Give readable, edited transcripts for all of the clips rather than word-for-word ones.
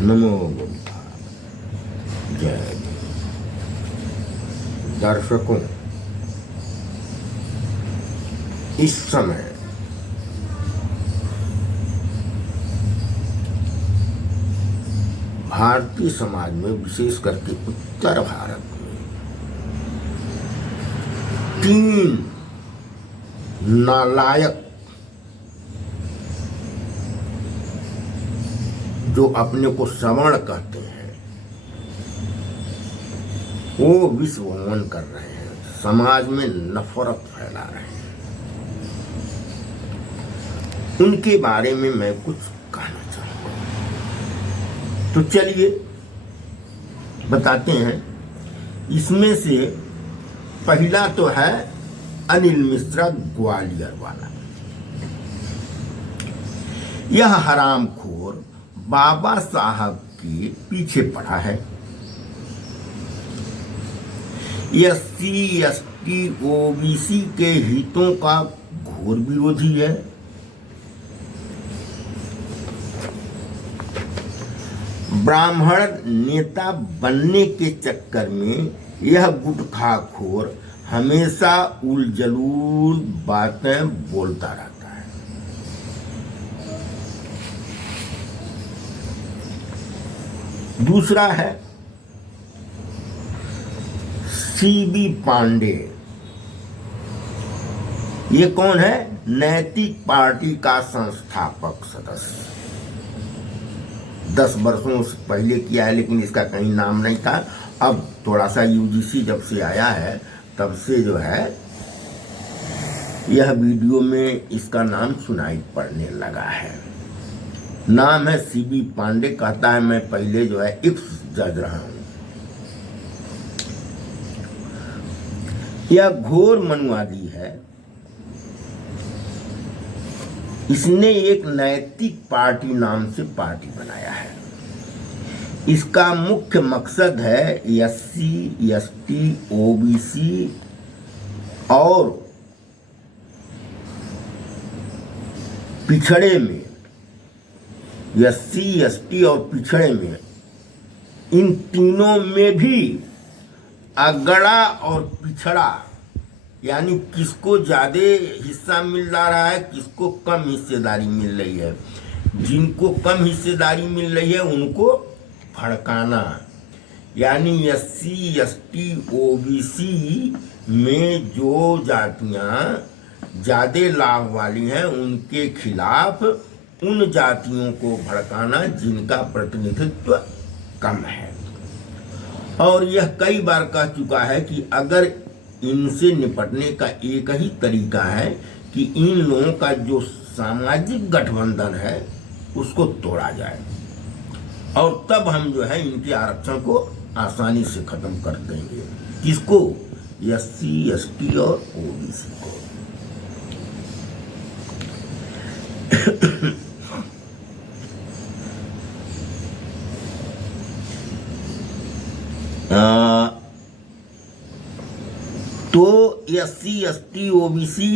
नमो बुद्धाय। जय दर्शकों, इस समय भारतीय समाज में, विशेष करके उत्तर भारत में, 3 नालायक जो अपने को सवर्ण कहते हैं, वो विश्व भ्रमण कर रहे हैं, समाज में नफरत फैला रहे हैं। उनके बारे में मैं कुछ कहना चाहूंगा। तो चलिए बताते हैं। इसमें से पहला तो है अनिल मिश्रा, ग्वालियर वाला। यह हरामखोर बाबा साहब के पीछे पड़ा है। SC, ST, OBC के हितों का घोर विरोधी है। ब्राह्मण नेता बनने के चक्कर में यह गुटखाखोर हमेशा उलझुल बातें बोलता रहता है। दूसरा है CB पांडे। ये कौन है? नैतिक पार्टी का संस्थापक सदस्य। 10 वर्षों से पहले किया है, लेकिन इसका कहीं नाम नहीं था। अब थोड़ा सा UGC जब से आया है, तब से जो है यह वीडियो में इसका नाम सुनाई पड़ने लगा है। नाम है CB पांडे। कहता है मैं पहले जो है एक्स जज रहा हूं। यह घोर मनुवादी है। इसने एक नैतिक पार्टी नाम से पार्टी बनाया है। इसका मुख्य मकसद है SC, ST, OBC और पिछड़े में, SC, ST और पिछड़े में, इन तीनों में भी अगड़ा और पिछड़ा, यानी किसको ज्यादा हिस्सा मिल रहा है, किसको कम हिस्सेदारी मिल रही है। जिनको कम हिस्सेदारी मिल रही है उनको भड़काना, यानी SC, ST, OBC में जो जातियां ज्यादा लाभ वाली हैं उनके खिलाफ उन जातियों को भड़काना जिनका प्रतिनिधित्व कम है। और यह कई बार कह चुका है कि अगर इनसे निपटने का एक ही तरीका है कि इन लोगों का जो सामाजिक गठबंधन है उसको तोड़ा जाए, और तब हम जो है इनके आरक्षण को आसानी से खत्म कर देंगे। किसको? SC, ST और OBC को। तो SC, ST, OBC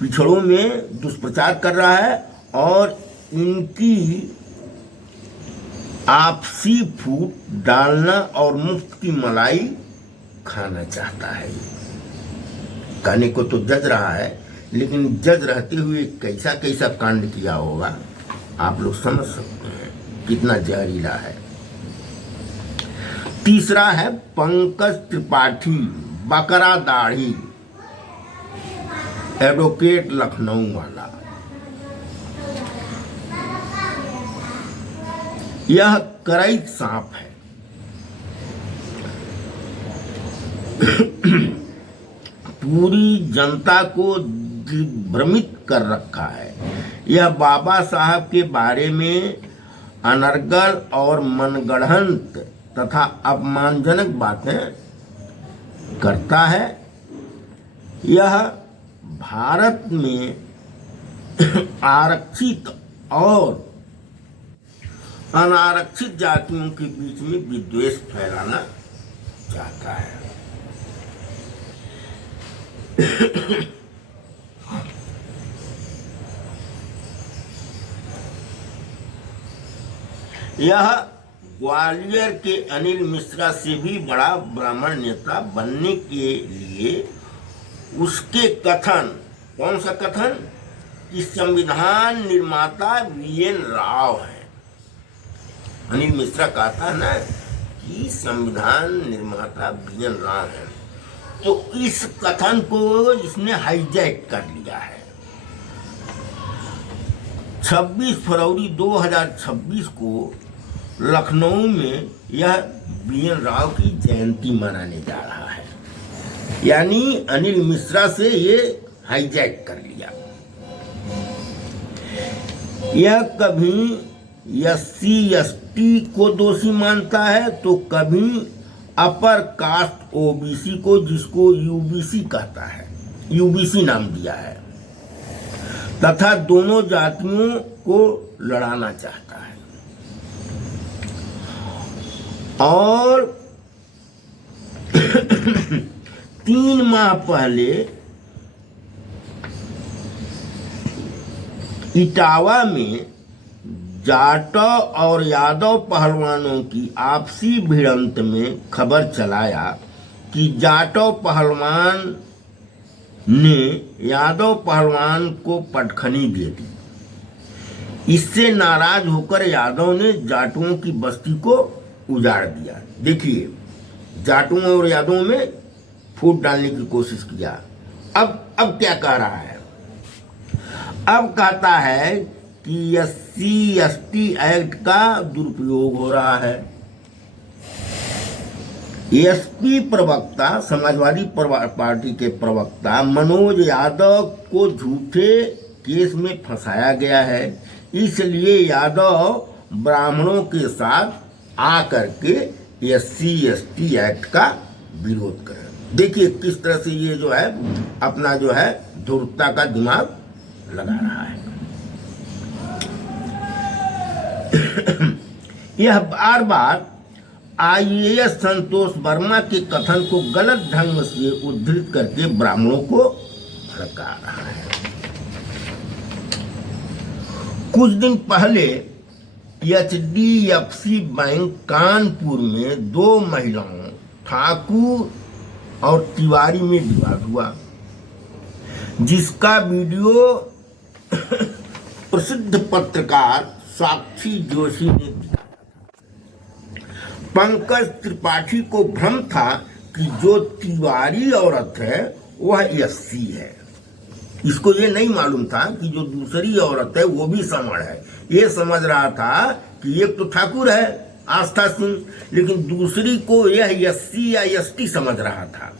पिछड़ों में दुष्प्रचार कर रहा है और इनकी आपसी फूट डालना और मुफ्त की मलाई खाना चाहता है। कहने को तो जज रहा है, लेकिन जज रहते हुए कैसा कैसा कांड किया होगा आप लोग समझ सकते हैं कितना जहरीला है। तीसरा है पंकज त्रिपाठी, बकरा दाढ़ी, एडवोकेट लखनऊ वाला। यह करई सांप है। पूरी जनता को दिग्भ्रमित कर रखा है। यह बाबा साहब के बारे में अनर्गल और मनगढ़ंत तथा अपमानजनक बातें करता है। यह भारत में आरक्षित और अनारक्षित जातियों के बीच में विद्वेष फैलाना चाहता है। यह ग्वालियर के अनिल मिश्रा से भी बड़ा ब्राह्मण नेता बनने के लिए उसके कथन, कौन सा कथन, कि संविधान निर्माता वीएन राव है। अनिल मिश्रा कहता है ना कि संविधान निर्माता वीएन राव है, तो इस कथन को इसने हाईजैक कर लिया है। 26 फरवरी 2026 को लखनऊ में यह वीएन राव की जयंती मनाने जा रहा है, यानी अनिल मिश्रा से ये हाईजैक कर लिया। यह कभी SC/ST को दोषी मानता है तो कभी अपर कास्ट ओबीसी को, जिसको यूबीसी कहता है, यूबीसी नाम दिया है, तथा दोनों जातियों को लड़ाना चाहता है। और 3 माह पहले इटावा में जाटव और यादव पहलवानों की आपसी भिड़ंत में खबर चलाया कि जाटव पहलवान ने यादव पहलवान को पटखनी दे दी। इससे नाराज होकर यादव ने जाटुओं की बस्ती को उजाड़ दिया। देखिए, जाटुओं और यादवों में फूट डालने की कोशिश किया। अब क्या कह रहा है? अब कहता है कि SC/ST एक्ट का दुरुपयोग हो रहा है। एसपी प्रवक्ता, समाजवादी पार्टी के प्रवक्ता मनोज यादव को झूठे केस में फंसाया गया है, इसलिए यादव ब्राह्मणों के साथ आकर के SC/ST एक्ट का विरोध करें। देखिए किस तरह से ये जो है अपना जो है धूर्तता का दिमाग लगा रहा है। यह बार बार IAS संतोष वर्मा के कथन को गलत ढंग से उद्धृत करके ब्राह्मणों को भड़का रहा है। कुछ दिन पहले HDFC बैंक कानपुर में 2 महिलाओं ठाकुर और तिवारी में विवाद हुआ, जिसका वीडियो प्रसिद्ध पत्रकार साक्षी जोशी ने दिया। पंकज त्रिपाठी को भ्रम था कि जो तिवारी औरत है वह SC है। इसको ये नहीं मालूम था कि जो दूसरी औरत है वो भी समण है। ये समझ रहा था कि एक तो ठाकुर है आस्था सिंह, लेकिन दूसरी को यह SC या ST समझ रहा था,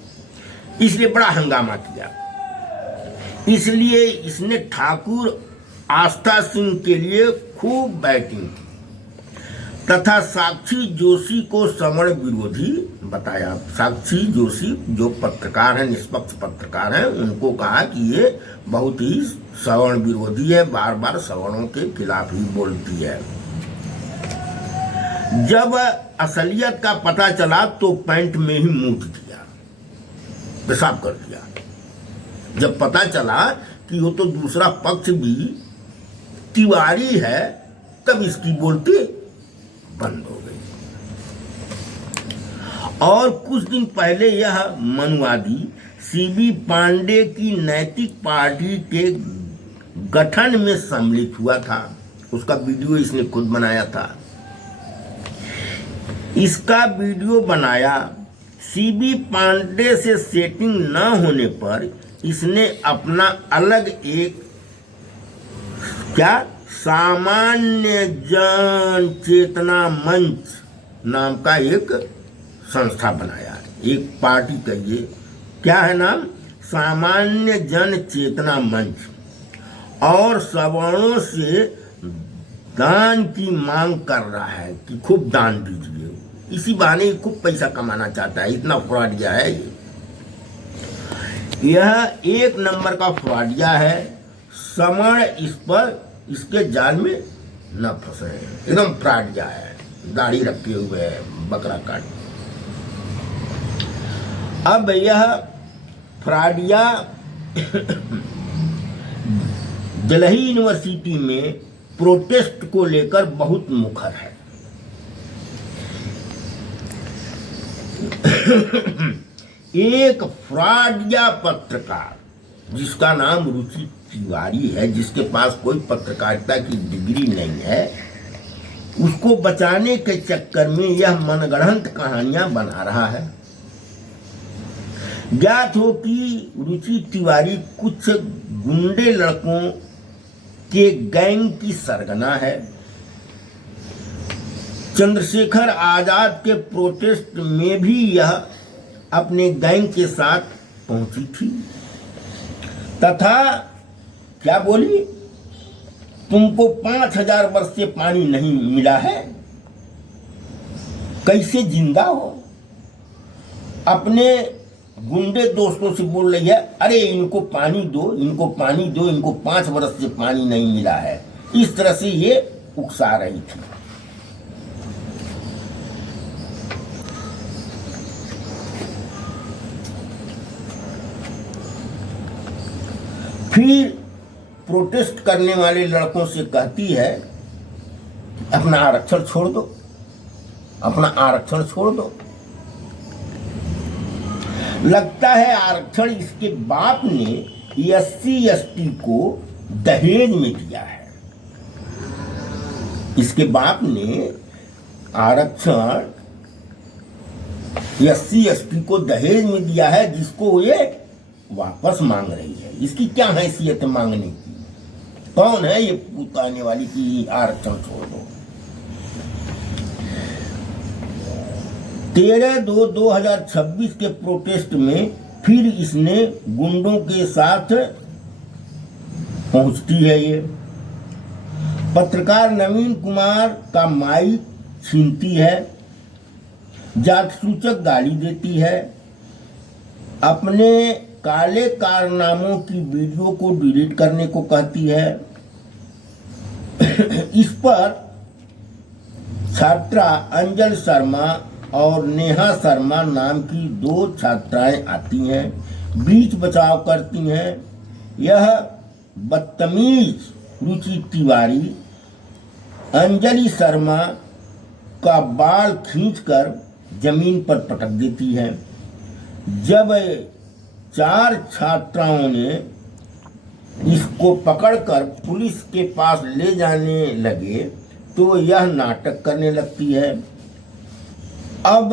इसलिए बड़ा हंगामा किया। इसलिए इसने ठाकुर आस्था सिंह के लिए खूब बैटिंग की तथा साक्षी जोशी को सवर्ण विरोधी बताया। साक्षी जोशी जो पत्रकार हैं, निष्पक्ष पत्रकार हैं, उनको कहा कि ये बहुत ही सवर्ण विरोधी है, बार बार सवर्णों के खिलाफ ही बोलती है। जब असलियत का पता चला तो पैंट में ही मूत दिया, पेशाब कर दिया। जब पता चला कि वो तो दूसरा पक्ष भी तिवारी है, तब इसकी बोलती बंद हो गई। और कुछ दिन पहले यह मनुवादी CB पांडे की नैतिक पार्टी के गठन में सम्मिलित हुआ था। उसका वीडियो इसने खुद बनाया था। इसका वीडियो बनाया CB पांडे से सेटिंग न होने पर इसने अपना अलग एक सामान्य जन चेतना मंच नाम का एक संस्था बनाया। एक पार्टी कहिए, क्या है नाम? सामान्य जन चेतना मंच। और सवर्णों से दान की मांग कर रहा है कि खूब दान दीजिए। इसी बहाने खूब पैसा कमाना चाहता है। इतना फ्रॉडिया है ये। यह 1 नंबर का फ्रॉडिया है। समण इस पर, इसके जाल में न फंसे, एकदम फ्रॉडिया है। दाढ़ी रखे हुए है, बकरा काट। अब यह फ्रॉडिया दिल्ली यूनिवर्सिटी में प्रोटेस्ट को लेकर बहुत मुखर है। एक फ्रॉडिया पत्रकार जिसका नाम रुचि तिवारी है, जिसके पास कोई पत्रकारिता की डिग्री नहीं है, उसको बचाने के चक्कर में यह मनगढ़ंत कहानियां बना रहा है। ज्ञात हो कि रुचि तिवारी कुछ गुंडे लड़कों के गैंग की सरगना है। चंद्रशेखर आजाद के प्रोटेस्ट में भी यह अपने गैंग के साथ पहुंची थी तथा क्या बोली, तुमको 5000 वर्ष से पानी नहीं मिला है, कैसे जिंदा हो। अपने गुंडे दोस्तों से बोल रही है, अरे इनको पानी दो, इनको पानी दो, इनको 5 वर्ष से पानी नहीं मिला है। इस तरह से ये उकसा रही थी। फिर प्रोटेस्ट करने वाले लड़कों से कहती है, अपना आरक्षण छोड़ दो, अपना आरक्षण छोड़ दो। लगता है आरक्षण इसके बाप ने SC/ST को दहेज में दिया है। इसके बाप ने आरक्षण SC/ST को दहेज में दिया है, जिसको ये वापस मांग रही है। इसकी क्या हैसियत है मांगने की? कौन है ये पूछने वाली कि आरक्षण छोड़ दो? 13/2/2026 के प्रोटेस्ट में फिर इसने गुंडों के साथ पहुंचती है। ये पत्रकार नवीन कुमार का माइक छीनती है, जात सूचक गाली देती है, अपने काले कारनामों की वीडियो को डिलीट करने को कहती है। इस पर छात्रा अंजल शर्मा और नेहा शर्मा नाम की 2 छात्राएं आती हैं, बीच बचाव करती हैं। यह बदतमीज रुचि तिवारी अंजलि शर्मा का बाल खींचकर जमीन पर पटक देती है। जब 4 छात्राओं ने इसको पकड़कर पुलिस के पास ले जाने लगे तो यह नाटक करने लगती है। अब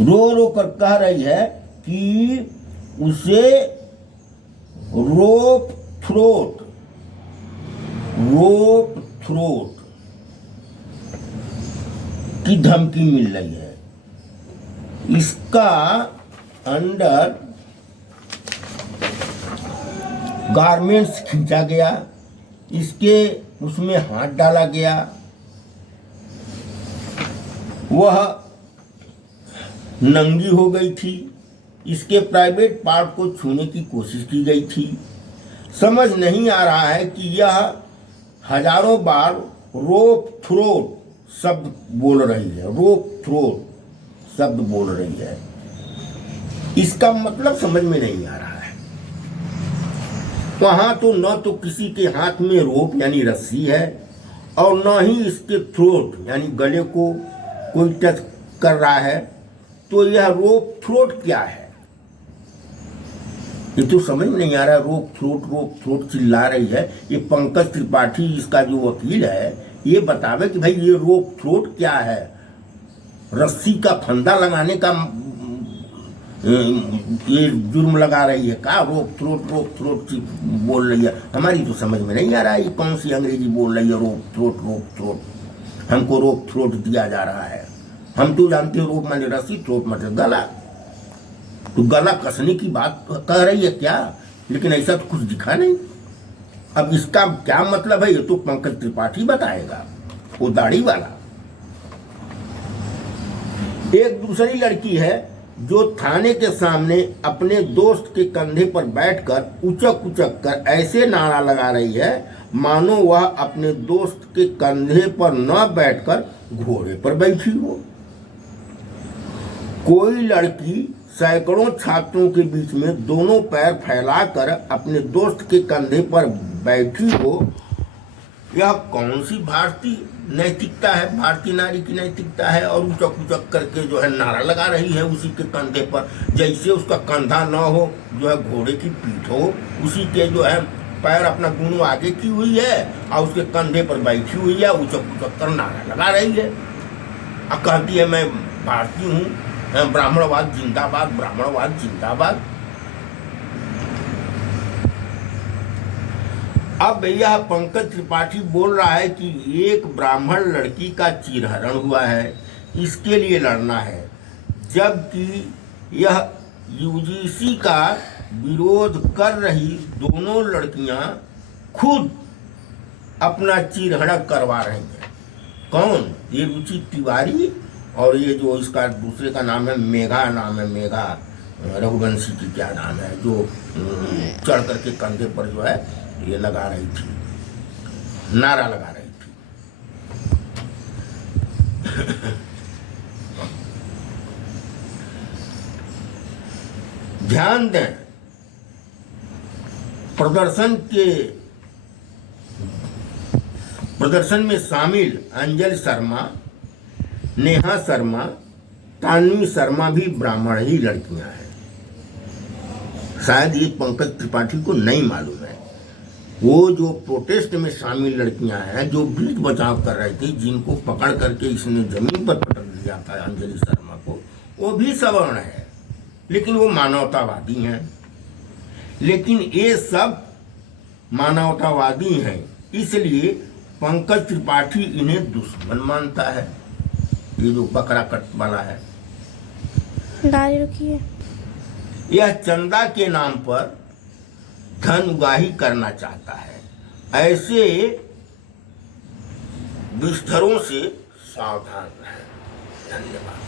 रो रो कर कह रही है कि उसे रोप थ्रोट की धमकी मिल रही है। इसका अंडर गारमेंट्स खींचा गया, इसके उसमें हाथ डाला गया, वह नंगी हो गई थी, इसके प्राइवेट पार्ट को छूने की कोशिश की गई थी। समझ नहीं आ रहा है कि यह हजारों बार रोप थ्रोट शब्द बोल रही है, रोप थ्रोट शब्द बोल रही है। इसका मतलब समझ में नहीं आ रहा है। वहां तो न तो किसी के हाथ में रोप यानी रस्सी है और न ही इसके थ्रोट यानी गले को कोई टच कर रहा है। तो यह रोप थ्रोट क्या है, ये तो समझ नहीं आ रहा। रोप थ्रोट चिल्ला रही है। ये पंकज त्रिपाठी इसका जो वकील है ये बतावे कि भाई ये रोप थ्रोट क्या है। रस्सी का फंदा लगाने का ये जुर्म लगा रही है का? रोप थ्रोट बोल रही है। हमारी तो समझ में नहीं आ रहा है ये कौन सी अंग्रेजी बोल रही है। रोप थ्रोट हमको रोप थ्रोट दिया जा रहा है। हम तो जानते हैं रोप माने रस्सी, थ्रोट माने गला। तो गला कसने की बात कह रही है क्या? लेकिन ऐसा तो कुछ दिखा नहीं। अब इसका क्या मतलब है ये तो पंकज त्रिपाठी बताएगा, वो दाढ़ी वाला। एक दूसरी लड़की है जो थाने के सामने अपने दोस्त के कंधे पर बैठकर उचक कर ऐसे नारा लगा रही है मानो वह अपने दोस्त के कंधे पर न बैठकर घोड़े पर बैठी हो। कोई लड़की सैकड़ों छात्रों के बीच में दोनों पैर फैलाकर अपने दोस्त के कंधे पर बैठी हो यह कौन सी भारतीय नैतिकता है, भारतीय नारी की नैतिकता है? और उचक उचक करके जो है नारा लगा रही है उसी के कंधे पर, जैसे उसका कंधा न हो, जो है घोड़े की पीठ हो, उसी के जो है पैर अपना दोनों आगे की हुई है और उसके कंधे पर बैठी हुई है, उचक उचक कर नारा लगा रही है और कहती है मैं भारतीय हूँ, ब्राह्मणवाद जिंदाबाद, ब्राह्मणवाद जिंदाबाद। अब यह पंकज त्रिपाठी बोल रहा है कि एक ब्राह्मण लड़की का चीरहरण हुआ है, इसके लिए लड़ना है, जबकि यह यूजीसी का विरोध कर रही दोनों लड़कियां खुद अपना चीरहरण करवा रही हैं। कौन? ये रुचि तिवारी और ये जो इसका दूसरे का नाम है मेघा, नाम है मेघा रघुवंशी की, क्या नाम है, जो चढ़ करके कंधे पर जो है ये लगा रही थी, नारा लगा रही थी। ध्यान दें, प्रदर्शन में शामिल अंजलि शर्मा, नेहा शर्मा, तान्वी शर्मा भी ब्राह्मण ही लड़कियां हैं। शायद ये पंकज त्रिपाठी को नहीं मालूम है। वो जो प्रोटेस्ट में शामिल लड़कियां हैं, जो बीच बचाव कर रही थी, जिनको पकड़ करके इसने जमीन पर पटक दिया था अंजलि शर्मा को, वो भी सवर्ण है, लेकिन वो मानवतावादी हैं। लेकिन ये सब मानवतावादी हैं, इसलिए पंकज त्रिपाठी इन्हें दुश्मन मानता है। ये जो बकरा कट वाला है, गाड़ी रुकिए। यह चंदा के नाम पर धन उगाही करना चाहता है। ऐसे विस्तारों से सावधान रहें। धन्यवाद।